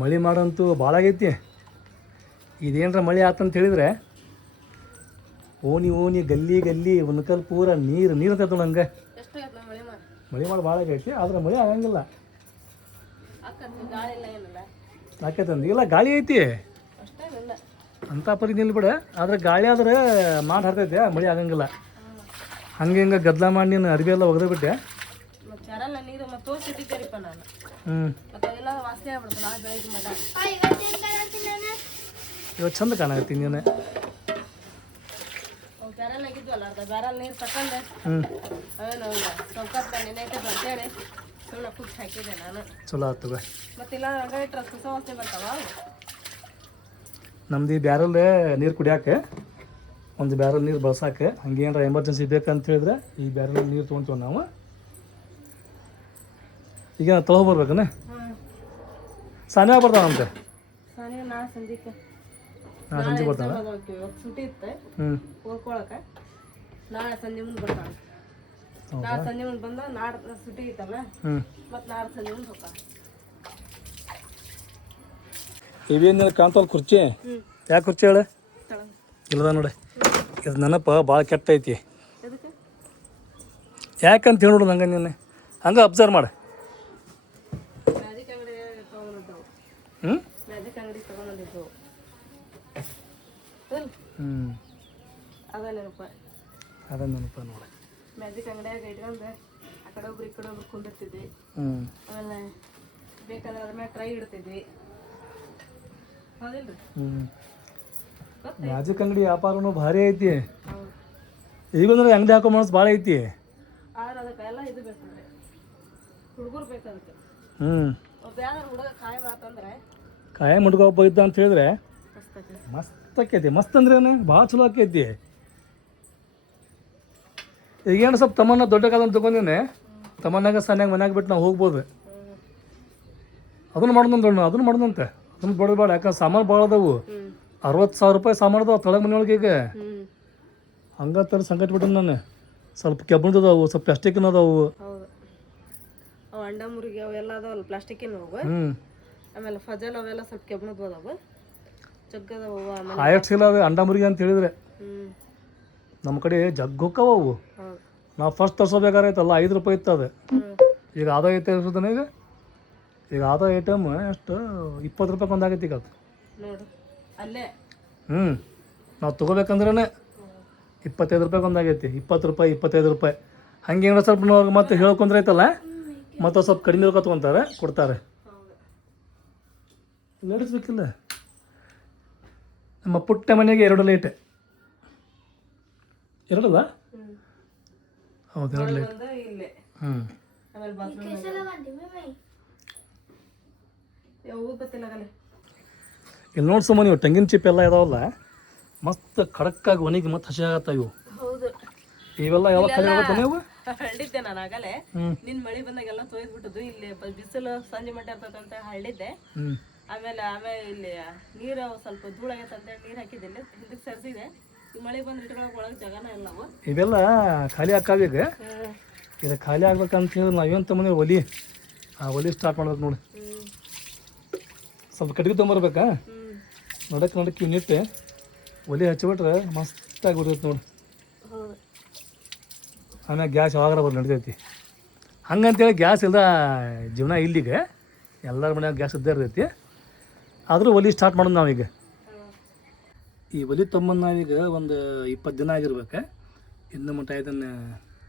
ಮಳೆ ಮಾಡಂತೂ ಭಾಳ ಆಗೈತಿ. ಇದೇನರ ಮಳೆ ಆತಂತ ಹೇಳಿದ್ರೆ ಓಣಿ ಗಲ್ಲಿ ಗಲ್ಲಿ ಉನ್ಕಲ್ ಪೂರ ನೀರು ಅಂತ ಹಂಗೆ ಮಳೆ ಮಾಡಿ ಭಾಳ ಆಗೈತಿ. ಆದ್ರೆ ಮಳೆ ಆಗಂಗಿಲ್ಲ. ಆಕೈತಂದು ಇಲ್ಲ ಗಾಳಿ ಐತಿ ಅಂಥ ಪರಿ ನಿಲ್ಬಿಡ. ಆದ್ರೆ ಗಾಳಿ ಆದ್ರೆ ಮಾಡಿ ಹರ್ತೈತೆ, ಮಳೆ ಆಗಂಗಿಲ್ಲ. ಹಂಗೆ ಹಿಂಗೆ ಗದ್ದಲ ಮಾಡಿ ನೀನು ಅರ್ಬಿ ಎಲ್ಲ ಒಗ್ದು ಬಿಟ್ಟೆ. ಇವತ್ತು ಚಂದ ಕಾಣಕತ್ತಿ ನೀನು. ಚಲೋ ಆತದ. ನಮ್ದು ಈ ಬ್ಯಾರಲ್ ನೀರು ಕುಡಿಯಾಕೆ, ಒಂದು ಬ್ಯಾರಲ್ ನೀರು ಬಳಸಾಕೆ, ಹಂಗೆ ಏನಾರ ಎಮರ್ಜೆನ್ಸಿ ಬೇಕಂತ ಹೇಳಿದ್ರೆ ಈ ಬ್ಯಾರಲ್ ನೀರು ತೊಗೊತೀವಿ ನಾವು. ಈಗ ತೊಗೊಬರ್ಬೇಕನ ಸಾನ್ಯಾಗ ಬರ್ತಾವಂತೆ. ನಾಳೆ ಸಂಜೆ ಬರ್ತಾವ. ನಾಳೆ ಸಂಜೆ ಮುಂದೆ ಬರ್ತಾಳ. ನಾಳೆ ಸಂಜೆ ಮುಂದೆ ಬಂದ ನಾಳೆ ಸುಟಿ ಐತಲ್ಲ, ಮತ್ತೆ ನಾಳೆ ಸಂಜೆ ಮುಂದೆ ಹೋಗ್ತಾಳ. ಇವೇನು ಕಾಣ್ತಾವಲ್ಲ ಕುರ್ಚಿ, ಯಾಕೆ ಕುರ್ಚಿ ಹೇಳ ಇಲ್ಲದ ನೋಡಿ. ಇದು ನೆನಪ ಭಾಳ ಕೆಟ್ಟ ಐತಿ. ಯಾಕಂತ ಹೇಳಿ ನಂಗೆ ನೀನು ಹಂಗೆ ಅಬ್ಸರ್ವ್ ಮಾಡ. ಮ್ಯಾಜಿಕ್ ಅಂಗಡಿ ತೊಗೊಂಡಿದ್ದವು. ಮ್ಯಾಜಿಕ್ ಅಂಗಡಿ ತೊಗೊಂಡಿದ್ದವು. ಅದ ನೆನಪ ನೋಡಿ. ಮ್ಯಾಜಿಕ್ ಅಂಗಡಿಯಾಗ ಇಟ್ಕೊಂಡು ಆ ಕಡೆ ಒಬ್ರು ಈ ಕಡೆ ಒಬ್ರು ಕುಂದಿರ್ತಿದ್ವಿ. ಆಮೇಲೆ ಬೇಕಾದ್ರೆ ಅದ್ರ ಮೇಲೆ ಟ್ರೈ ಇಡ್ತಿದ್ವಿ. ಹೌದಿಲ್ರಿ? ಮ್ಯಾಜಿಕ್ ಅಂಗಡಿ ವ್ಯಾಪಾರನೂ ಭಾರಿ ಐತಿ. ಈಗಂದ್ರೆ ಅಂಗಡಿ ಹಾಕೋ ಮನಸ್ಸು ಭಾಳ ಐತಿ. ಆದ್ರೆ ಅದಕ್ಕೆಲ್ಲ ಇದು ಬೇಕಂದ್ರೆ ಹುಡುಗರು ಬೇಕು ಅದಕ್ಕೆ. ಯಾವ್ದಾರು ಹುಡುಗ ಕಾಯಿ ಮಾತಂದ್ರೆ ಕಾಯ ಮುಡ್ಕೊಪ್ಪ ಇದ್ದ ಅಂತ ಹೇಳಿದ್ರೆ ಮಸ್ತ್ ಆಕೈತಿ. ಮಸ್ತ್ ಅಂದ್ರೇನೆ ಭಾಳ ಚಲೋ ಆಕೈತಿ. ಈಗೇನು ಸ್ವಲ್ಪ ತಮ್ಮನ್ನ ದೊಡ್ಡ ಕಾಲಂತ ತೊಗೊಂಡೇನೆ, ತಮ್ಮನ್ನಾಗ ಸನ್ಯಾಗ ಮನ್ಯಾಗ ಬಿಟ್ಟು ನಾವು ಹೋಗ್ಬೋದು. ಅದನ್ನು ಮಾಡೋದಂತೆ ಅದನ್ನು ಬಡಬೇಡ. ಯಾಕಂದ್ರೆ ಸಾಮಾನು ಭಾಳ ಅದಾವು. 60,000 ರೂಪಾಯಿ ಸಾಮಾನು ಅದಾವ ತೊಳಗ ಮನೆಯೊಳಗೆ. ಈಗ ಹಂಗತ್ತರ ಸಂಕಟ ಬಿಟ್ಟು ನಾನು ಸ್ವಲ್ಪ ಕೆಬ್ಬಣದ ಅದಾವು, ಸ್ವಲ್ಪ ಪ್ಲಾಸ್ಟಿಕ್ನ ಅದಾವು. ಅಂಡ ಮುರುಗಿ ಅವೆಲ್ಲ ಅದಾವಲ್ಲ ಪ್ಲಾಸ್ಟಿಕ್ಕಿನ ಅವು. ಆಮೇಲೆ ಫಜಲ್ ಅವೆಲ್ಲ ಸ್ವಲ್ಪ ಕೆಬ್ಬಣದ ಅದಾವು, ಜಗ್ಗದವು. ಆಯಟ್ ಸಿಲ್ಲ ಅವು ಅಂಡ ಮುರುಗಿ ಅಂತ ಹೇಳಿದ್ರೆ. ನಮ್ಮ ಕಡೆ ಜಗ್ಗು ಹೋಕ್ಕವ ಅವು. ನಾವು ಫಸ್ಟ್ ತರ್ಸೋಬೇಕಾರೈತಲ್ಲ 5 ರೂಪಾಯಿ ಇತ್ತು ಅದು. ಈಗ ಆದ ಐತೆ ಇರ್ತದೆ. ಈಗ ಆದ ಐಟಮ್ ಎಷ್ಟು 20 ರೂಪಾಯಿ ಒಂದಾಗೈತಿ ಈಗ ಅದು ನೋಡು ಅಲ್ಲೇ. ನಾವು ತೊಗೋಬೇಕಂದ್ರೆ 25 ರೂಪಾಯಿ ಒಂದಾಗೈತಿ. 20 ರೂಪಾಯಿ 25 ರೂಪಾಯಿ ಹಂಗೆ ಏನೋ ಸ್ವಲ್ಪ ನಾವು ಮತ್ತೆ ಹೇಳ್ಕೊಂಡ್ರೆ ಐತಲ್ಲ, ಮತ್ತು ಸ್ವಲ್ಪ ಕಡಿಮೆ ರೊಕ್ಕ ತೊಗೊತಾರೆ, ಕೊಡ್ತಾರೆ. ನಡೆಸ್ಬೇಕಿಲ್ಲ. ನಮ್ಮ ಪುಟ್ಟ ಮನೆಗೆ 2 ಲೈಟ್. 2 ಅಲ್ಲ? ಹೌದು 2 ಲೈಟ್. ಇಲ್ಲಿ ನೋಡ್ಸಮ್ಮ ನೀವು ತೆಂಗಿನ ಚಿಪ್ ಎಲ್ಲ ಇದಾವಲ್ಲ, ಮಸ್ತ್ ಖಡಕ್ಕಾಗಿ ಒಣಗಿ ಮತ್ತೆ ಹಸಿ ಆಗತ್ತ ಇವು. ಇವೆಲ್ಲ ಯಾವಾಗ ಖಾಲಿ ಆಗುತ್ತೆ ನೀವು? ಹಳ್ಳಿದ್ದೆ ನಾನು ಆಗಲೇ. ನಿನ್ ಮಳಿ ಬಂದಾಗೆಲ್ಲ ತೊಯ್ದ್ಬಿಟ್ಟದು. ಇಲ್ಲಿ ಬಿಸಿಲು ಸಂಜೆ ಮಟ್ಟ ಇರ್ತದಂತ ಹಳ್ಳಿದ್ದೆ. ಆಮೇಲೆ ಇಲ್ಲಿ ನೀರು ಸ್ವಲ್ಪ ಧೂಳಾಗೈತೆ ಅಂತೇಳಿ ನೀರು ಹಾಕಿದ್ದಿಲ್ಲ, ಹಿಂದಕ್ಕೆ ಸರಿಸಿದೆ. ಈ ಮಳೆ ಬಂದ್ರೆ ಇಟ್ಕೊಳಕ್ ಒಳಗೆ ಜಗನ ಇಲ್ಲವು. ಇವೆಲ್ಲ ಖಾಲಿ ಹಾಕಾವೀಗ. ಇದು ಖಾಲಿ ಆಗ್ಬೇಕಂತ ಹೇಳಿ ನಾವೇನು ತಗೊಂಡು ಒಲಿ ಸ್ಟಾರ್ಟ್ ಮಾಡ್ಬೇಕು ನೋಡಿ. ಸ್ವಲ್ಪ ಕಟ್ಗೆ ತೊಗೊಂಬರ್ಬೇಕಾ? ನೋಡಕ್ಕೆ ಇವ್ನಿಟ್ಟು ಒಲಿ ಹಚ್ಚಿಬಿಟ್ರೆ ಮಸ್ತಾಗಿ ಬಿಡ್ತೈತೆ ನೋಡಿ. ಆಮೇಲೆ ಗ್ಯಾಸ್ ಯಾವಾಗಾರ ಬರ್ಲಿ ನಡಿತೈತಿ. ಹಂಗಂತೇಳಿ ಗ್ಯಾಸ್ ಇಲ್ಲದ ಜೀವನ ಇಲ್ಲಿಗೆ. ಎಲ್ಲರ ಮನ್ಯಾಗ ಗ್ಯಾಸ್ ಇದ್ದೇ ಇರ್ತೈತಿ. ಆದರೂ ಒಲಿ ಸ್ಟಾರ್ಟ್ ಮಾಡೋದು ನಾವೀಗ. ಈ ಒಲಿ ತೊಗೊಂಬಂದು ನಾವೀಗ ಒಂದು 20 ದಿನ ಆಗಿರ್ಬೇಕು. ಇನ್ನೂ ಮಟ್ಟ ಇದನ್ನು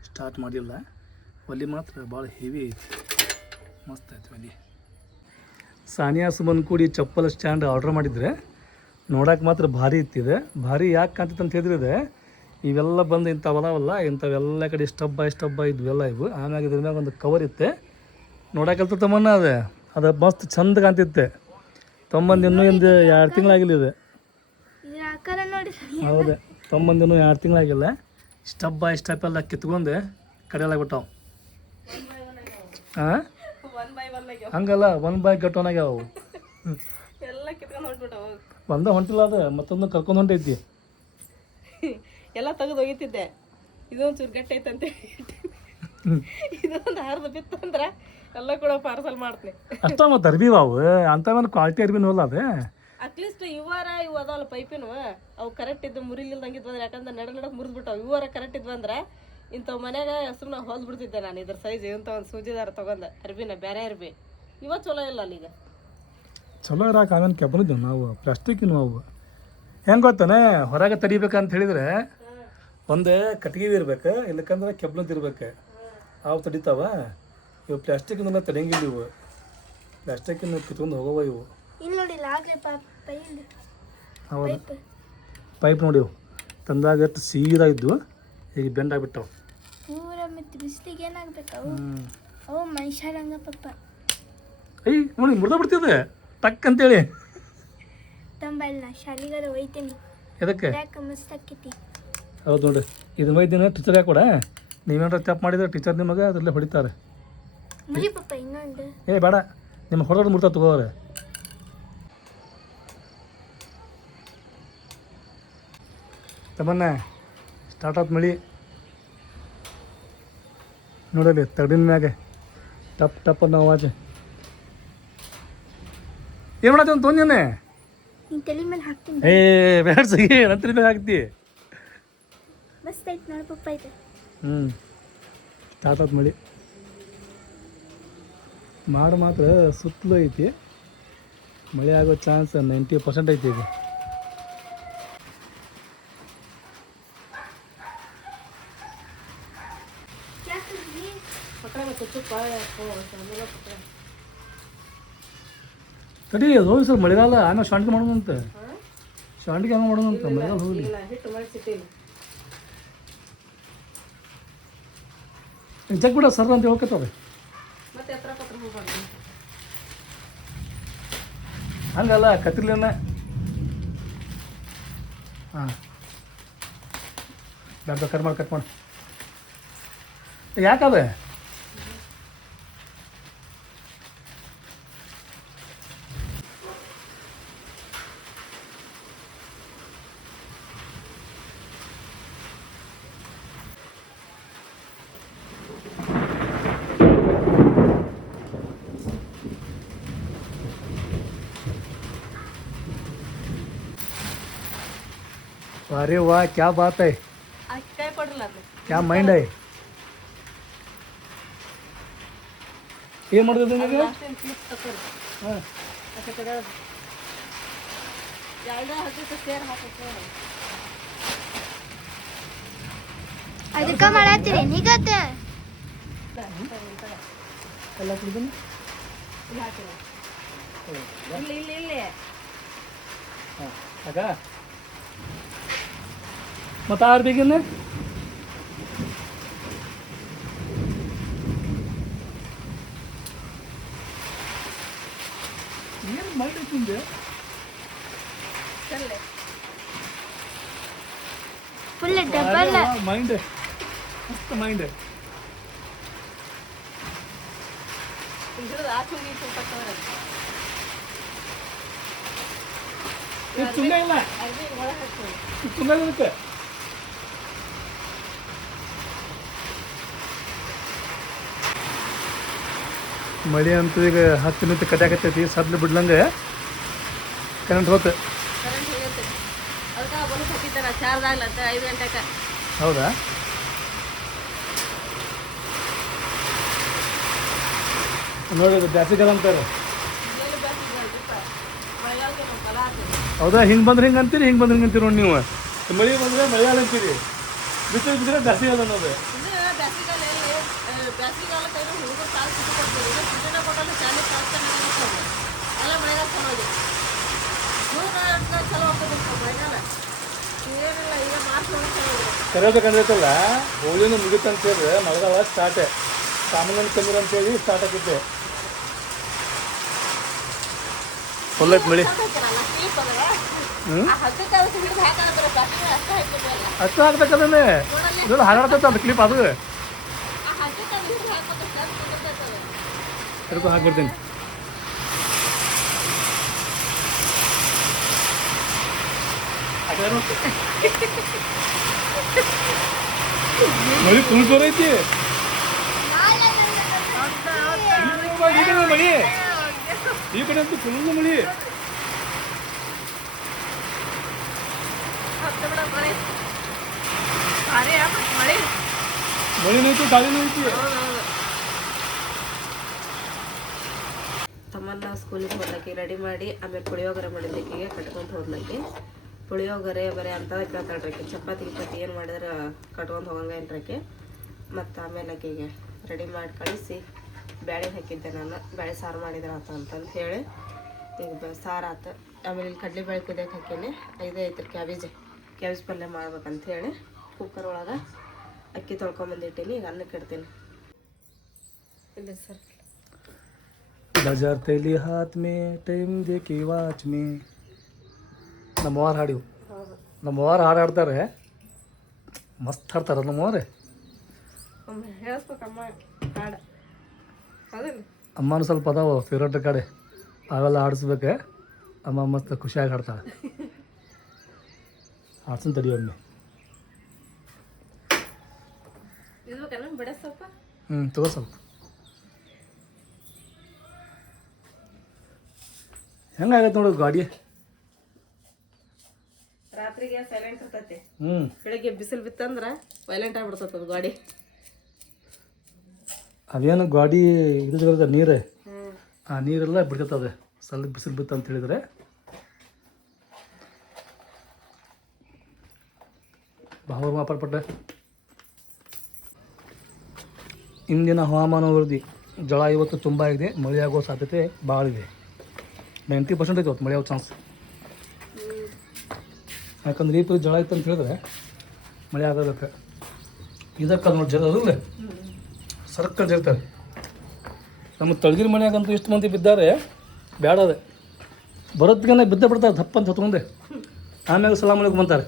ಸ್ಟಾರ್ಟ್ ಮಾಡಿಲ್ಲ. ಒಲಿ ಮಾತ್ರ ಭಾಳ ಹೆವಿ ಐತಿ, ಮಸ್ತ್ ಐತಿ ಒಲಿ. ಸಾನಿಯಾ ಸುಮನ್ ಕೂಡಿ ಚಪ್ಪಲ್ ಸ್ಟ್ಯಾಂಡ್ ಆರ್ಡ್ರ್ ಮಾಡಿದರೆ ನೋಡೋಕೆ ಮಾತ್ರ ಭಾರಿ ಇತ್ತಿದೆ. ಭಾರಿ ಯಾಕೆ ಕಾಣ್ತೈತೆ ಅಂತ ಹೇಳಿದ್ರೆ ಇವೆಲ್ಲ ಬಂದು ಇಂಥವೆಲ್ಲ ಕಡೆ ಸ್ಟಬ್ಬ ಇದ್ವೆಲ್ಲ ಇವು. ಆಮ್ಯಾಗ ಇದ್ರ ಮ್ಯಾಗ ಒಂದು ಕವರ್ ಇತ್ತೆ, ನೋಡೋಕಲ್ತ ತಮ್ಮನ್ನ ಅದು ಮಸ್ತ್ ಚಂದ ಕಾಣ್ತಿತ್ತೆ. ತೊಂಬಂದು ಇನ್ನೂ 2 ತಿಂಗಳಾಗಿಲ್ಲ ಇದು. ಹೌದು, ತೊಂಬಂದು ಇನ್ನೂ 2 ತಿಂಗಳಾಗಿಲ್ಲ. ಸ್ಟೆಪ್ ಎಲ್ಲ ಕಿತ್ಕೊಂಡು ಕಡೆಯಲ್ಲಾಗ್ಬಿಟ್ಟಾವು. ಹಾಂ ಹಂಗಲ್ಲ, 1 ಬೈ ಗಟ್ಟೋನ್ ಆಗ್ಯಾವ ಅವು. ಒಂದ ಹೊಂಟಿಲ್ಲ, ಅದು ಮತ್ತೊಂದು ಕರ್ಕೊಂಡು ಹೊಂಟೈತಿ. ಎಲ್ಲ ತೆಗೆದು ಒಗಿತಿದ್ದೆ. ಇದೊಂದು ಚೂರು ಗಟ್ಟಿ ಐತಂತೆ ಇದೊಂದು ಹರಿದು ಬಿತ್ತಂದ್ರೆ ಎಲ್ಲ ಕೂಡ ಪಾರ್ಸಲ್ ಮಾಡ್ತೀನಿ. ಅಷ್ಟ ಮತ್ತು ಅರ್ಬಿ ಅವು ಅಂಥವೇನು ಕ್ವಾಲಿಟಿ ಅರ್ಬಿನೂ ಅಲ್ಲ ಅದು. ಅಟ್ಲೀಸ್ಟ್ ಇವು ಅದಾವಲ್ಲ ಪೈಪಿನು ಅವು ಕರೆಕ್ಟ್ ಇದ್ದು ಮುರಿಲಿಲ್ದಂಗೆ ಇದ್ವಂದ್ರೆ, ಯಾಕಂದ್ರೆ ನಡಕ್ ಮುರಿದ್ಬಿಟ್ಟವು. ಇವಾರ ಕರೆಕ್ಟ್ ಇದ್ವಂದ್ರೆ ಇಂಥವು ಮನ್ಯಾಗ ಸುಮ್ಮನೆ ಹೊಲ್ದು ಬಿಡ್ತಿದ್ದೆ ನಾನು. ಇದ್ರ ಸೈಜ್ ಇಂಥ ಒಂದು ಸೂಜಿದಾರ ತೊಗೊಂಡೆ ಅರ್ಬಿನ, ಬೇರೆ ಅರ್ಬಿ ಇವ ಚಲೋ ಇಲ್ಲ ಅಲ್ಲೀಗ. ಚಲೋ ಇರಾಕ ಅವೇನು ಕೆಬ್ಬನಿದ್ದವು ನಾವು ಪ್ಲಾಸ್ಟಿಕ್ಕಿನ ಅವು. ಹೆಂಗೆ ಗೊತ್ತಾನೆ ಹೊರಗೆ ತಡಿಬೇಕಂತ ಹೇಳಿದ್ರೆ ಒಂದು ಕಟ್ಗೆ ಇರ್ಬೇಕು, ಇಲ್ಲಕ್ಕಂದ್ರೆ ಕೆಬ್ಬನದ್ದು ಇರ್ಬೇಕು, ಅವು ತಡಿತಾವ. ಇವು ಪ್ಲಾಸ್ಟಿಕ್ಕಿನೆಲ್ಲ ತಡೆಯಂಗಿಲ್ಲ. ಇವು ಪ್ಲಾಸ್ಟಿಕ್ಕಿನ ಕಿತ್ಕೊಂಡು ಹೋಗವ ಇವು. ಹೌದು, ಪೈಪ್ ನೋಡಿ ಇವು ತಂದಾಗ ಎಷ್ಟು ಸೀದಾ ಇದ್ವು, ಈಗ ಬೆಂಡ್ ಆಗಿಬಿಟ್ಟವು. ಐ ನೋಡಿ ಮುರ್ದ ಬಿಡ್ತಿದ್ದೆ ಟಕ್ ಅಂತೇಳಿ. ಎದಕ್ಕೆ? ಹೌದು ನೋಡಿ, ಇದನ್ನ ಒಯ್ದಿನ ಟೀಚರ್ ಯಾಕೆ ಕೊಡ. ನೀವೇನಾರ ತಪ್ಪು ಮಾಡಿದ್ರೆ ಟೀಚರ್ ನಿಮಗೆ ಅದರಲ್ಲೇ ಹೊಡಿತಾರೆ. ಏ ಬೇಡ, ನಿಮ್ಗೆ ಹೊರಗಡೆ ಮುರ್ತಾ ತಗೋರೆ. ತಮ್ಮನ್ನ ಸ್ಟಾರ್ಟ್ ಆತ್ ಮಳಿ ನೋಡಲಿ ತಗಡಿನ ಮ್ಯಾಗೆ ಟಪ್ ಟಪ್ ಅನ್ನೋ ಆವಾಜ್. ಏನು ಮಾಡತ್ತಿ ಒಂದು ತೊಂದೇನೆ? ಏ ಬೇಡ ಸಗಿ ನಂತರ ಮ್ಯಾಗ ಹಾಕ್ತಿ. ಸ್ಟಾರ್ಟ್ ಆತ್ ಮಳಿ. ಮಾತ್ರ ಸುತ್ತಲೂ ಐತಿ, ಮಳೆ ಆಗೋ ಚಾನ್ಸ್ 90% ಐತಿ ಈಗ. ತಡಿ ಅದು ಹೋಗಿ ಸರ್ ಮಳೆಗಾಲ ಆಮೇಲೆ ಶಾಂಡ್ಗೆ ಮಾಡೋಣಂತ. ಶಾಂಡ್ಗೆ ಹಂಗೆ ಮಾಡೋಣಂತ ಮಳೆಗಾಲ ಹೋಗಲಿ. ಜಗ್ ಬಿಡ ಸರ್ ಅಂತ ಹೇಳ್ಕತ್ತವ್ರೆ. ಹಂಗಲ್ಲ ಕತ್ತಿರ್ಲೇನ. ಹಾಂ ಬೇಡ ಕಟ್ ಮಾಡಿ ಯಾಕದ अरे वाह क्या बात है, क्या माइंड है. ಏನು ಮಾಡಿದೆ ನಿಮಗೆ? ಅದಕ್ಕೆ ಮಾಡತ್ತೀರಿ ನೀಗತ್ತ ಎಲ್ಲ ಕುಡಿದೀನಿ. ಹಾಂ ಆಗ ಮತ್ತೆ ಆರು ಬೇಗನೆ ಏನು ಮಾಡಿದ್ದೆ ಫುಲ್ ಡಬಲ್ ಮೈಂಡ್ ಮಸ್ತ್ ಮೈಂಡ್. ಸುಮ್ಮನೆ ಇಲ್ಲ ಸುಮ್ಮನೆ ಇರುತ್ತೆ. ಮಳೆ ಅಂತೂ ಈಗ 10 ನಿಮಿಷ ಕಟ್ಟಾಕತ್ತೈತಿ. ಸದ್ಲು ಬಿಡ್ಲಂಗೆ ಕರೆಂಟ್ ಹೋತು. ಹೌದಾ? ನೋಡಿ ಬ್ಯಾಸಿಗಾಲ ಅಂತಾರೆ. ಹೌದಾ? ಹಿಂಗೆ ಬಂದ್ರೆ ಹಿಂಗೆ ಅಂತೀರಿ, ಹಿಂಗೆ ಬಂದ್ರೆ ಹಿಂಗೆ ಅಂತೀರಿ ನೋಡಿ ನೀವು. ಮಳೆ ಬಂದರೆ ಮಳೆಗಾಲ ಅಂತೀರಿ, ಬಿಸಿಲು ಬಿದ್ದರೆ ಬ್ಯಾಸಿಗಾಲ ಅನ್ನೋದು. ಕರೆಯೋದಕ್ಕಂದ್ರೈತಲ್ಲ ಹೋಳಿನೂ ಮುಗಿತು ಅಂತ ಹೇಳಿದ್ರೆ ಮಳೆಗಾಲ ಸ್ಟಾರ್ಟೇ. ಸಾಮಾನ್ಯ ಕಮ್ಮೀರ್ ಅಂತೇಳಿ ಸ್ಟಾರ್ಟ್ ಆಗಿದ್ದೆ. ಫುಲ್ ಐತೆ ಮಳಿ. ಅಷ್ಟು ಹಾಕ್ಬೇಕಂದ್ರೆ ಇದೆಲ್ಲ ಹಾರಾಡ್ತೈತೆ ಅದು ಕ್ಲಿಪ್. ಅದು ಕರ್ಕೊ ಹಾಕ್ಬಿಡ್ತೀನಿ. ಮಳಿ ಫುಲ್ ಜೋರ್ ಐತಿ. ಈ ಕಡೆ ಮಳಿ, ಈ ಕಡೆ ಅಂತೂ ಫುಲ್ ಮಳಿ. ಮಳಿನೂ ಐತಿ ಗಾಳಿನೂ ಐತಿ. ತಮ್ಮನ್ನ ಸ್ಕೂಲಿಗೆ ಹೋಗ್ಲಕ್ಕೆ ರೆಡಿ ಮಾಡಿ ಆಮೇಲೆ ಪುಳಿಯೋಗರೆ ಮಾಡಿದ್ದಕ್ಕೆ ಕಟ್ಕೊಂಡು ಹೋಗ್ಲಕ್ಕೆ. ಪುಳಿಯೋಗರೆ ಬರೀ ಅಂತದೇ ಕೇಳ್ತಾಳ್ರಿ. ಚಪಾತಿ ಗಿಪಾತಿ ಏನು ಮಾಡಿದ್ರೆ ಕಟ್ಕೊಂಡು ಹೋಗಂಗ ಏನ್ರಕ್ಕೆ. ಮತ್ತು ಆಮೇಲೆ ಆಕೆಗೆ ರೆಡಿ ಮಾಡಿ ಕಳಿಸಿ ಬ್ಯಾಳೆ ಹಾಕಿದ್ದೆ ನಾನು. ಬ್ಯಾಳೆ ಸಾರು ಮಾಡಿದ್ರೆ ಆತ ಅಂತಂದು ಹೇಳಿ ಈಗ ಸಾರು ಆತ. ಆಮೇಲೆ ಇಲ್ಲಿ ಕಡಲೆಬೇಳೆ ಕುದಿಯಕ್ಕೆ ಹಾಕೀನಿ. ಇದೇ ಐತ್ರಿ ಕ್ಯಾಬೇಜ್ ಪಲ್ಯ ಮಾಡ್ಬೇಕಂತ ಹೇಳಿ ಕುಕ್ಕರ್ ಒಳಗೆ ಅಕ್ಕಿ ತೊಳ್ಕೊಂಬಂದಿಟ್ಟೀನಿ. ಈಗ ಅನ್ನಕ್ಕೆ ಇಡ್ತೀನಿ. ಇಲ್ಲ ಸರ್, बाजार तेली हाथ में टाइम देखी वाच में. ನಮ್ಮವ್ರು ಹಾಡಿವು. ನಮ್ಮವ್ರು ಹಾಡು ಹಾಡ್ತಾರೆ, ಮಸ್ತ್ ಹಾಡ್ತಾರೆ ನಮ್ಮವ್ರೆ. ಒಮ್ಮೆ ಹೇಳ್ಬೇಕಮ್ಮ ಹಾಡು ಹೌದಿಲ್ಲ? ಅಮ್ಮನೂ ಸ್ವಲ್ಪ ಅದಾವ ಫೇವ್ರೇಟ್ ಕಡೆ, ಅವೆಲ್ಲ ಆಡಿಸ್ಬೇಕು. ಅಮ್ಮ ಮಸ್ತ್ ಖುಷಿಯಾಗಿ ಹಾಡ್ತಾಳೆ. ಆಡ್ಸನ್ ತಡಿ ಒಮ್ಮೆ. ಇದ್ಬೇಕಲ್ಲ ಬಡೆ ಸ್ವಲ್ಪ. ತಗೋ ಸ್ವಲ್ಪ. ಹೆಂಗಾಗತ್ತೆ ನೋಡು ಗಾಡಿ. ರಾತ್ರಿಗೆ ಸೈಲೆಂಟ್ ಇರ್ತೈತಿ, ಹ್ಞೂ ಬೆಳಿಗ್ಗೆ ಬಿಸಿಲು ಬಿತ್ತಂದ್ರೆ ವೈಲೆಂಟ್ ಆಗಿಬಿಡ್ತೈತೆ ಅದು ಗಾಡಿ. ಅದೇನು ಗಾಡಿ ಇಳಿದ್ರೆ ನೀರು, ಆ ನೀರೆಲ್ಲ ಬಿಡ್ತೈತೆ. ಸ್ವಲ್ಪ ಬಿಸಿಲು ಬಿತ್ತು ಅಂತ ಹೇಳಿದ್ರೆ ಭಾವ ಮಾಪಾಡ್ಪಟ್ಟ. ಇಂದಿನ ಹವಾಮಾನ ವರದಿ ಜಳ ಇವತ್ತು ತುಂಬ ಇದೆ, ಮಳೆಯಾಗೋ ಸಾಧ್ಯತೆ ಭಾಳ ಇದೆ. 90% ಐತೆ ಇವತ್ತು ಮಳೆ ಆಗೋ ಚಾನ್ಸ್. ಯಾಕಂದ್ರೆ ಈ ಪರಿ ಜಳ ಇತ್ತು ಅಂತ ಹೇಳಿದ್ರೆ ಮಳೆ ಆಗಬೇಕು. ಇದಕ್ಕೆ ನೋಡಿ ಜಲ ಅದಿಲ್ಲ ಸರ್ಕಲ್ ಜರ್ತಾರೆ. ನಮ್ಮ ತಳಗಿರಿ ಮನೆಯಾಗಂತೂ ಇಷ್ಟು ಮಂದಿ ಬಿದ್ದಾರೆ, ಬೇಡ ಅದೇ ಬರೋದ್ಗೆ ಬಿದ್ದೇ ಬಿಡ್ತಾರೆ ದಪ್ಪಂತ ಹೊತ್ಕೊಂಡೆ. ಆಮ್ಯಾಗ ಸಲಾಮ್ ಅಲೈಕುಮ್ ಅಂತಾರೆ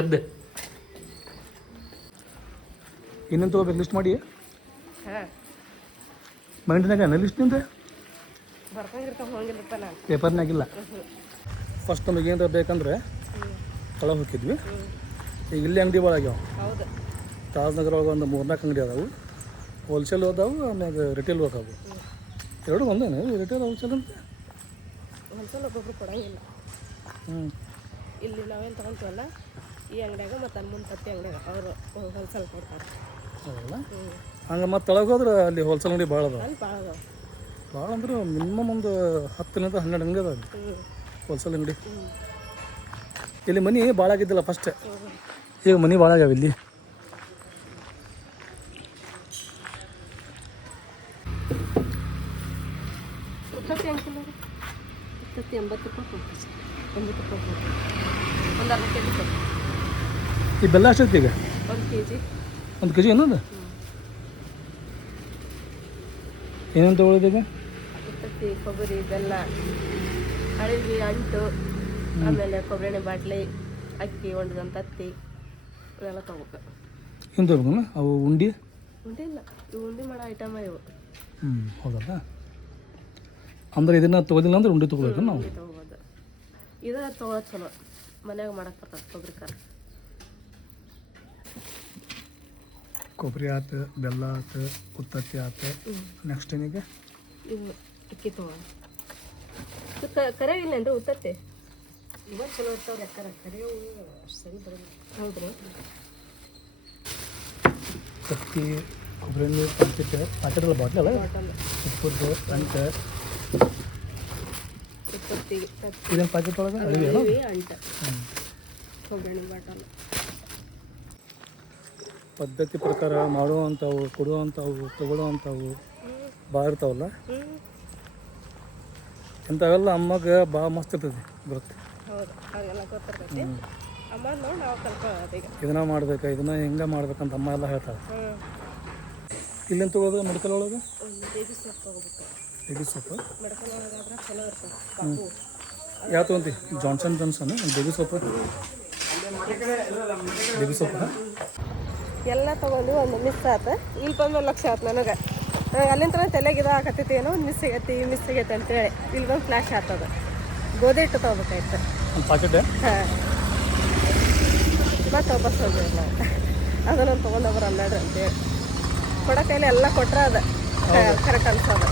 ಎದ್ದೆ. ಇನ್ನೇನು ತೊಗೋಬೇಕು ಲಿಸ್ಟ್ ಮಾಡಿ ಮೈಂಡ್ನಾಗ ಲಿಸ್ಟ್ ನಿಂದೆ ಪೇಪರ್ನಾಗಿಲ್ಲ. ಫಸ್ಟ್ ನಮಗೆ ಏನಾರ ಬೇಕಂದ್ರೆ ಒಳಗೆ ಹೋಗಿದ್ವಿ. ಈಗ ಇಲ್ಲಿ ಅಂಗಡಿ ಭಾಳ ಆಗ್ಯಾವ. ತಾಜ್ನಗರ ಒಳಗೆ ಒಂದು 3-4 ಅಂಗಡಿ ಅದಾವು. ಹೋಲ್ಸೇಲ್ ಅದಾವು, ಆಮ್ಯಾಗ ರಿಟೇಲ್ ಅದಾವು. ಎರಡು ಒಂದೇನೆ, ರಿಟೇಲ್ ಹೋಲ್ಸೇಲ್ ಅಂತ. ಹೋಲ್ಸೇಲ್ ಒಬ್ಬೊಬ್ರು ಕೊಡಂಗಿಲ್ಲ. ಇಲ್ಲಿ ನಾವೇನು ತಗೊಂತೀವಲ್ಲ ಈ ಅಂಗಡಿಯಾಗ ಮತ್ತು ಅಲ್ಲಿ ಮುಂದೆ ತತ್ತಿ ಅಂಗಡಿಯಾಗ ಅವರು ಹೋಲ್ಸೇಲ್ ಕೊಡ್ತಾರೆ. ಹೌದಲ್ಲ, ಹಂಗೆ ಮತ್ತೆ ಒಳಗೆ ಹೋದ್ರೆ ಅಲ್ಲಿ ಹೋಲ್ಸೇಲ್ ಅಂಗಡಿ ಭಾಳ ಅದಾವೆ. ಅಲ್ಲಿ ಭಾಳ ಅದಾವೆ. ಭಾಳ ಅಂದ್ರೆ ಮಿನಿಮಮ್ ಒಂದು 10-12 ಅಂಗಡಿ ಅದಾವೆ ಹೋಲ್ಸೇಲ್ ಅಂಗಡಿ. ಇಲ್ಲಿ ಮನೆ ಭಾಳ ಆಗಿದ್ದಿಲ್ಲ ಫಸ್ಟ್, ಈಗ ಮನೆ ಭಾಳ ಆಗ್ಯಾವ ಇಲ್ಲಿ. ಉತ್ತತ್ತಿ ಅಂಕಿಲ್ಲ, ಉತ್ತತ್ತಿ 80 ರೂಪಾಯಿ ಕೊಡ್ತೀವಿ. 80 ರೂಪಾಯಿ ಕೊಡ್ತೀವಿ. ಒಂದು ಅರ್ಧ ಕೆಜಿ ಸರ್. ಈ ಬೆಲ್ಲ ಅಷ್ಟೈತಿ ಈಗ 1 ಕೆಜಿ. 1 ಕೆಜಿ ಏನದು? ಏನೇನು ತೊಗೊಳೋದೀಗ? ಉತ್ತತ್ತಿ, ಕೊಬ್ಬರಿ, ಬೆಲ್ಲ, ಅಳಿವಿ, ಅಂಟು, ಆಮೇಲೆ ಕೊಬ್ಬರಿ ಎಣ್ಣೆ ಬಾಟ್ಲಿ, ಅಕ್ಕಿ ಒಂದಿದಂತ ತತ್ತಿ ಇವೆಲ್ಲ ತೊಗೋಬೇಕು. ಏನು ತೊಗೋಬೇಕಮ್ಮ? ಅವು ಉಂಡಿ ಇಲ್ಲ, ಇವು ಉಂಡಿ ಮಾಡೋ ಐಟಮ ಇವು. ಹೌದಲ್ಲ, ಅಂದ್ರೆ ಇದನ್ನು ತೊಗೋದಿಲ್ಲ ಅಂದ್ರೆ ಉಂಡಿ ತೊಗೋಬೇಕು ನಾವು. ಉಂಡಿ ತೊಗೋಬೋದು. ಇದು ತೊಗೊಳೋದು ಚಲೋ, ಮನ್ಯಾಗ ಮಾಡಕ್ಕೆ ಬರ್ತದೆ ಕೊಬ್ಬರಿ ಖಾರ. ಕೊಬ್ಬರಿ ಆತು, ಬೆಲ್ಲ ಆತು, ಉತ್ತತ್ತಿ ಆತು. ನೆಕ್ಸ್ಟ್ ಏನಿಗೆ ಇವು ಅಕ್ಕಿ ತೊಗೊಳೋದು. ಕರಿಯಾಗಿಲ್ಲೇನ್ರಿ ಉತ್ತತ್ತಿ? ಇವತ್ತು ಚಲೋ ಇರ್ತಾವ್ರಿ ಅಕ್ಕಾರ, ಕರಿಯವು ಸರಿ ಬರೋದು. ಹೌದ್ರಿ, ಕತ್ತಿ, ಕೊಬ್ಬರಿ ಎಣ್ಣೆ ಪ್ಯಾಕೆಟ್ ಎಲ್ಲ ಬಾಟ್ಲಿ ಅಲ್ಲ, ಉಪ್ಪುದು ಅಂಟು. ಉತ್ತತ್ತಿ, ಇದೇನು ಪ್ಯಾಕೆಟ್ ಒಳಗೆ ಅಳಿವಿ ಅಂಟು, ಕೊಬ್ಬರಿ ಎಣ್ಣೆ ಬಾಟಲ್. ಪದ್ಧತಿ ಪ್ರಕಾರ ಮಾಡುವಂಥವು, ಕೊಡುವಂಥವು, ತೊಗೊಳ್ಳೋವಂಥವು ಭಾಳ ಇರ್ತಾವಲ್ಲ. ಇಂಥವೆಲ್ಲ ಅಮ್ಮಗೆ ಭಾಳ ಮಸ್ತ್ ಇರ್ತೈತಿ, ಬರುತ್ತೆ. ಹೌದು, ಅವೆಲ್ಲ ಗೊತ್ತಿರ್ತೈತಿ. ಅಮ್ಮ ನೋಡಿ ನಾವು ಕಲ್ಕೊಳ್ಳೋದು ಈಗ. ಇದನ್ನ ಮಾಡ್ಬೇಕು, ಇದನ್ನ ಹೆಂಗೆ ಮಾಡ್ಬೇಕಂತ ಅಮ್ಮ ಎಲ್ಲ ಹೇಳ್ತಾರೆ. ಇಲ್ಲೇನು ತೊಗೋದು ಮೆಡಿಕಲ್ ಒಳಗೆ? ಒಂದು ಬೇಬಿ ಸೊಪ್ಪು ತೊಗೋಬೇಕು. ಬೇಬಿ ಸೊಪ್ಪು ಮೆಡಿಕಲ್ ಒಳಗಾದ್ರೆ ಚಲೋ ಇರ್ತದೆ. ಯಾವ ತೊಗೊಂತಿ? ಜಾನ್ಸನ್ ಬೇಬಿ ಸೊಪ್ಪು. ಬೇಬಿ ಸೊಪ್ಪು ಎಲ್ಲ ತೊಗೊಂಡು ಒಂದು ಮಿಸ್ ಆತು. ಇಲ್ಲಿ ಬಂದ್ಮೇಲೆ ಲಕ್ಷ ಆಯ್ತು ನನಗೆ. ಅಲ್ಲಿಂದ ತಲೆಗೆ ಇದು ಹಾಕತ್ತೈತಿ, ಏನೋ ಒಂದು ಮಿಸ್ ಆಗೈತೆ ಅಂತೇಳಿ ಇಲ್ಲಿ ಬಂದು ಫ್ಲ್ಯಾಶ್ ಆಗ್ತದೆ. ಗೋಧಿ ಹಿಟ್ಟು ತೊಗೋಬೇಕಾಯ್ತು ಒಂದು ಪ್ಯಾಕೆಟ್. ಹಾಂ, ಮತ್ತು ವಾಪಸ್ ಹೋಗ್ಬೇಕು ನಾವು. ಅದನ್ನು ತೊಗೊಂಡೋಗ್ರ ಅನ್ನಾಡ್ರಿ ಅಂತೇಳಿ ಕೊಡೋ ಕೈಲಿ ಎಲ್ಲ ಕೊಟ್ರೆ ಅದು ಕರೆಕ್ಟ್ ಅನ್ಸೋದು.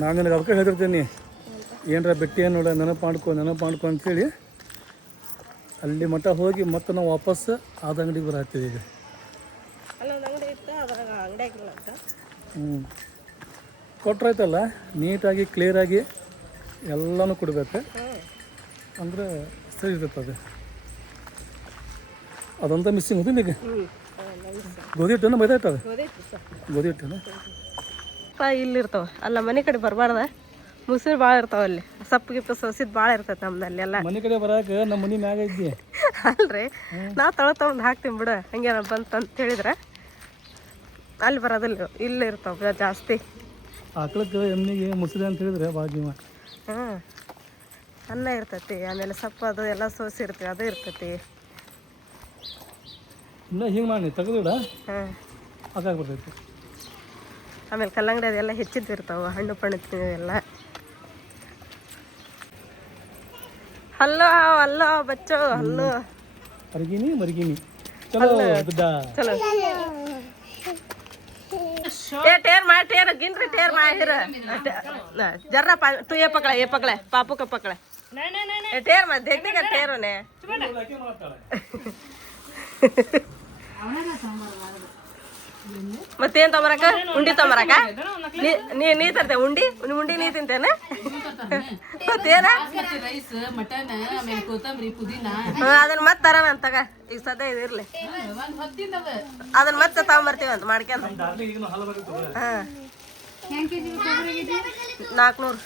ನಾನು ನಿನಗೆ ಅದಕ್ಕೆ ಹೇಳ್ತಿರ್ತೀನಿ, ಏನರ ಭೇಟಿ ನೋಡ ನೆನಪು ಮಾಡ್ಕೊ ಅಂತೇಳಿ ಅಲ್ಲಿ ಮಠ ಹೋಗಿ ಮತ್ತೆ ನಾವು ವಾಪಸ್ ಆದ ಅಂಗಡಿಗೆ ಬರತ್ತೀವಿ ಈಗ. ಅಲ್ಲೊಂದು ಅಂಗಡಿ ಇತ್ತು, ಅದ್ರಾಗ ಅಂಗಡಿ ಆಗಿಲ್ಲ ಅಂತ. ಕೊಟ್ರಾಯ್ತಲ್ಲ, ನೀಟಾಗಿ ಕ್ಲಿಯರಾಗಿ ಎಲ್ಲನೂ ಕೊಡ್ಬೇಕು, ಅಂದ್ರೆ ಸರಿ ಇರ್ತೈತೆ ಅದು. ಅದಂತ ಮಿಸ್ಸಿಂಗ್ ಹೋದಿಲ್ಲ ಈಗ. ಗೋಧಿ ಹಿಟ್ಟೇನು ಮೈದಾ ಹಿಟ್ಟು ಅದು? ಗೋಧಿ ಹಿಟ್ಟೇನು? ಇಲ್ಲಿರ್ತಾವ ಅಲ್ಲ, ಮನೆ ಕಡೆ ಬರಬಾರ್ದ, ಮುಸುರು ಭಾಳ ಇರ್ತಾವ ಅಲ್ಲಿ, ಸೊಪ್ಪು ಗಿಪ್ಪು ಸೋಸಿದ್ ಭಾಳ ಇರ್ತೈತೆ ನಮ್ದು ಅಲ್ಲೆಲ್ಲ. ಮನೆ ಕಡೆ ಬರಾಕ ನಮ್ಮ ಮನೆ ಮ್ಯಾಗ ಇದ್ದಿ ಅಲ್ರಿ, ನಾ ತಗೊಂಡು ಹಾಕ್ತೀನಿ ಬಿಡು, ಹಂಗೆ ಬಂತಂತ ಹೇಳಿದ್ರೆ ಅಲ್ಲಿ ಬರೋದಿಲ್ಲ, ಇಲ್ಲಿ ಇರ್ತಾವ ಜಾಸ್ತಿ. ಆಕಳಕ್ಕೆ ಎಮ್ಮಿಗೆ ಮುಸುರಿ ಅಂತ ಹೇಳಿದ್ರೆ ಭಾಳ ಜೀವ. ಅನ್ನ ಇರ್ತೈತಿ, ಆಮೇಲೆ ಸೊಪ್ಪು ಅದು ಎಲ್ಲ ಸೋಸಿ ಇರ್ತೀವಿ, ಅದು ಇರ್ತೈತಿ. ಇನ್ನೂ ಹಿಂಗೆ ಮಾಡಿ ತೆಗೆದಿಡ ಹಾಕಾಗಿ ಬರ್ತೈತಿ. ಆಮೇಲೆ ಕಲ್ಲಂಗಡಿ ಅದೆಲ್ಲ ಹೆಚ್ಚಿದ್ದು ಇರ್ತಾವೆ, ಹಣ್ಣು ಪಣ್ಣು ಎಲ್ಲ. ಹಲ್ಲೋ ಹಲ್ಲೋ ಬಚ್ಚೋ ಹಲ್ಲು ಮರ್ಗಿನಿ ಚಲೋ ದುಡ್ಡ. ಚಲೋ ಟೇರ್ ಮಾಡಿ ಟೇರ್ ಗಿನ್ರಿ ಟೇರ್ ಮಾಡಿರ ಜರ್ರ तू ये पकड़े पापू का पकड़े टेर मत देखते का टेर ने ಮತ್ತೇನ್ ತೊಂಬರಕ ಉಂಡಿ ತೊಂಬರಕ ನೀ ತರ್ತೆ ಉಂಡಿ ನೀ ತಿಂತೇನೆ ಮತ್ತೇನ ಅದನ್ನ ಮತ್ತೆ ತರನ ಅಂತಗ ಈಗ ಸದ್ಯ ಇದಿರ್ಲಿ ಅದನ್ನ ಮತ್ತೆ ತಗೊಂಬರ್ತೀವಂತ ಮಾಡ್ಕೊಂಡ್ 400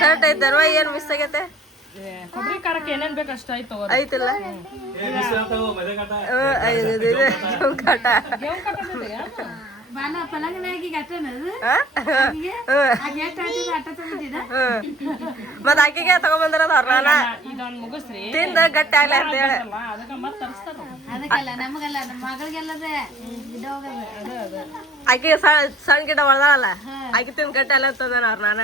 ಕರೆಕ್ಟ್ ಐತೆ ದರ್ವಾ ಏನು ಮಿಸ್ ಆಗೈತೆ ಕೊಬ್ಬರಿ ಖಾರಕ್ಕೆ ಏನೇನ್ ಬೇಕು ಅಷ್ಟ ಐತಿಲ್ಲ ಮತ್ ಆಕಿಗೆ ತಗೊಂಬಂದಿರೋದು ಅವ್ರ ತಿಂದ ಗಟ್ಟಿ ಆಗ್ಲಿ ಅಂತ ಹೇಳಿ ಆಕಿಗೆ ಸಣ್ಣ ಗಿಡ ಹೊಳ್ದಾಳಲ್ಲ ಆಕಿ ತಿಂದ ಗಟ್ಟಿ ಅಲ್ಲ ಅಂತಂದ ಅವ್ರ ನಾನ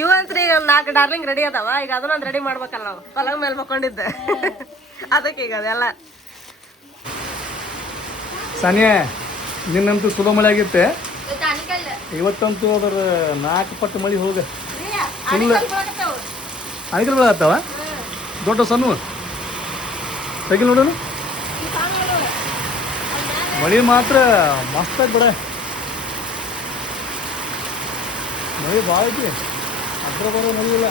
ಇವಂತ್ರಿ ಈಗ 4 ಡಾರ್ಲಿಂಗ್ ರೆಡಿ ಅದಾವ, ಈಗ ಅದನ್ನೊಂದು ರೆಡಿ ಮಾಡ್ಬೇಕಲ್ಲ ನಾವು, ಪಲಂಗ್ ಮೇಲೆ ಮಕ್ಕೊಂಡಿದ್ದೆ ಅದಕ್ಕೆ ಈಗ ಅದೆಲ್ಲ. ಸಾನಿಯಾ ನಿನ್ನಂತೂ ಚಲೋ ಮಳೆ ಆಗಿತ್ತೆ, ಇವತ್ತಂತೂ ಅದ್ರ 4 ಪಟ್ಟು ಮಳೆ ಹೋಗ ಫುಲ್ ಅಣಿಕಲ್ ಬೆಳೆ ಆಗ್ತಾವ ದೊಡ್ಡ ಸಣ್ಣ ತೆಗಿಲ್ ನೋಡೋಣ. ಮಳೆ ಮಾತ್ರ ಮಸ್ತಾಗಿ ಬಿಡ, ಮಳೆ ಭಾಳ ಐತಿ, ಅದ್ರ ಬರೋ ಮಳೆ ಇಲ್ಲ.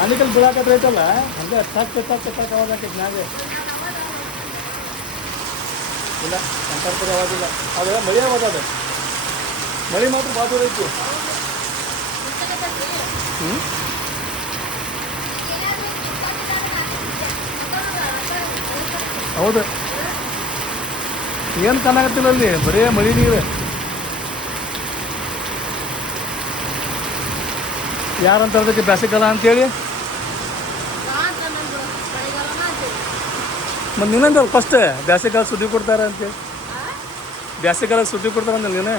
ಆನಿಕಲ್ ಬೀಳಾಕತ್ರ ಐತಲ್ಲ ಹಂಗೆ ಟಕ್ ಅವಾಗೈತಿ ಮ್ಯಾಗೆ ಇಲ್ಲ ಅಂತಾರ್ಪುರ ಅವಾಗಿಲ್ಲ, ಅದು ಮಳೆ ಅವಾಗದ ಮಳೆ ಮಾತ್ರ ಭಾಳ ದೂರ ಐತಿ. ಹೌದು, ಏನು ಕಾಣಾಗತ್ತಿಲ್ಲ ಅಲ್ಲಿ, ಬರೀ ಮಳೆ ನೀರು. ಯಾರಂತ ಅದಕ್ಕೆ ಬ್ಯಾಸಿಗಾಲ ಅಂತೇಳಿ ಮತ್ತು ನೀನಂದ ಫಸ್ಟ್ ಬ್ಯಾಸಿಗಾಲ ಸುದ್ದಿ ಕೊಡ್ತಾರ ಅಂತೇಳಿ, ಬ್ಯಾಸಿಗಾಲ ಸುದ್ದಿ ಕೊಡ್ತಾರ ಅಂದಲ್ಲ ನೀನು.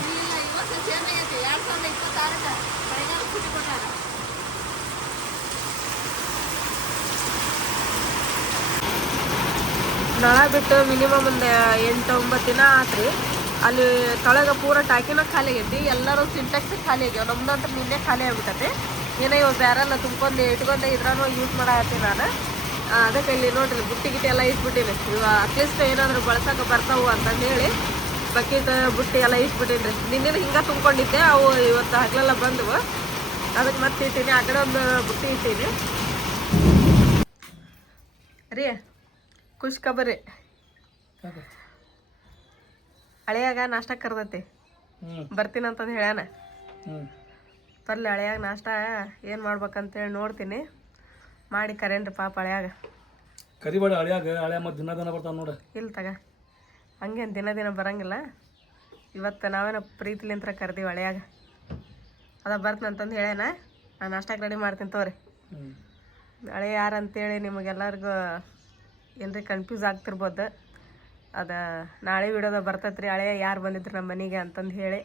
ನಳ ಬಿಟ್ಟು ಮಿನಿಮಮ್ ಒಂದು 8-9 ದಿನ ಆತ್ರಿ. ಅಲ್ಲಿ ತೊಳಗ ಪೂರ ಟಾಕಿನ ಖಾಲಿ ಆಗೈತಿ, ಎಲ್ಲರೂ ಸಿಂಟೆಕ್ಸ್ ಖಾಲಿ ಆಗ್ಯಾವ, ನಮ್ದಂತ್ರ ನಿನ್ನೆ ಖಾಲಿ ಆಗ್ಬಿಟ್ಟೈತಿ. ಏನೋ ಇವು ಬ್ಯಾರಲ್ಲ ತುಂಬ್ಕೊಂಡು ಇಟ್ಕೊಂಡೆ ಇದ್ರೂ ಯೂಸ್ ಮಾಡತ್ತೀನಿ ನಾನು. ಅದಕ್ಕೆ ಇಲ್ಲಿ ನೋಡ್ರಿ ಬುಟ್ಟಿ ಗಿಟ್ಟಿ ಎಲ್ಲ ಇಟ್ಬಿಟ್ಟಿನಿ, ಇವಾಗ ಅಟ್ಲೀಸ್ಟ್ ಏನಾದರೂ ಬಳಸಕ್ಕೆ ಬರ್ತಾವು ಅಂತಂದು ಹೇಳಿ ಬಕೆಟ್ ಬುಟ್ಟಿ ಎಲ್ಲ ಇಟ್ಬಿಟ್ಟಿನಿ. ನಿನ್ನೆ ಹಿಂಗೆ ತುಂಬ್ಕೊಂಡಿದ್ದೆ, ಅವು ಇವತ್ತು ಹಗಲೆಲ್ಲ ಬಂದವು, ಅದಕ್ಕೆ ಮತ್ತೆ ಇಟ್ಟೀನಿ. ಆ ಕಡೆ ಒಂದು ಬುಟ್ಟಿ ಇಟ್ಟೀನಿ ರೀ. ಖುಷ್ ಖಬರಿ, ಹಳೆಯಾಗ ನಾಷ್ಟ ಕರ್ದೈತಿ, ಬರ್ತೀನಂತಂದು ಹೇಳ್ಯಾನ. ಬರ್ಲಿ ಹಳೆಯಾಗ ನಾಷ್ಟ ಏನು ಮಾಡ್ಬೇಕಂತೇಳಿ ನೋಡ್ತೀನಿ, ಮಾಡಿ ಕರೇನ್ರಿ ಪಾಪ ಹಳೆಯಾಗ. ಕರಿಬೇಡ ಹಳೆಯಾಗ, ಹಳೆ ಮತ್ತು ದಿನ ಬರ್ತಾವ ನೋಡ. ಇಲ್ಲ ತಗ, ಹಂಗೇನು ದಿನ ಬರಂಗಿಲ್ಲ. ಇವತ್ತು ನಾವೇನೋ ಪ್ರೀತಿಲಿಂತ್ರ ಕರ್ದೀವಿ ಹಳೆಯಾಗ, ಅದ ಬರ್ತೀನಂತಂದು ಹೇಳ್ಯಾನ. ನಾನು ನಾಷ್ಟಕ್ಕೆ ರೆಡಿ ಮಾಡ್ತೀನಿ ತೋರಿ. ಹಳೆ ಯಾರಂತೇಳಿ ನಿಮಗೆಲ್ಲರಿಗೂ ಏನ್ರಿ ಕನ್ಫ್ಯೂಸ್ ಆಗ್ತಿರ್ಬೋದು. ಅದು ನಾಳೆ ವಿಡಿಯೋದಾಗ ಬರ್ತೈತೆ ರೀ, ಹಳೆ ಯಾರು ಬಂದಿದ್ರು ನಮ್ಮ ಮನೆಗೆ ಅಂತಂದು ಹೇಳಿ.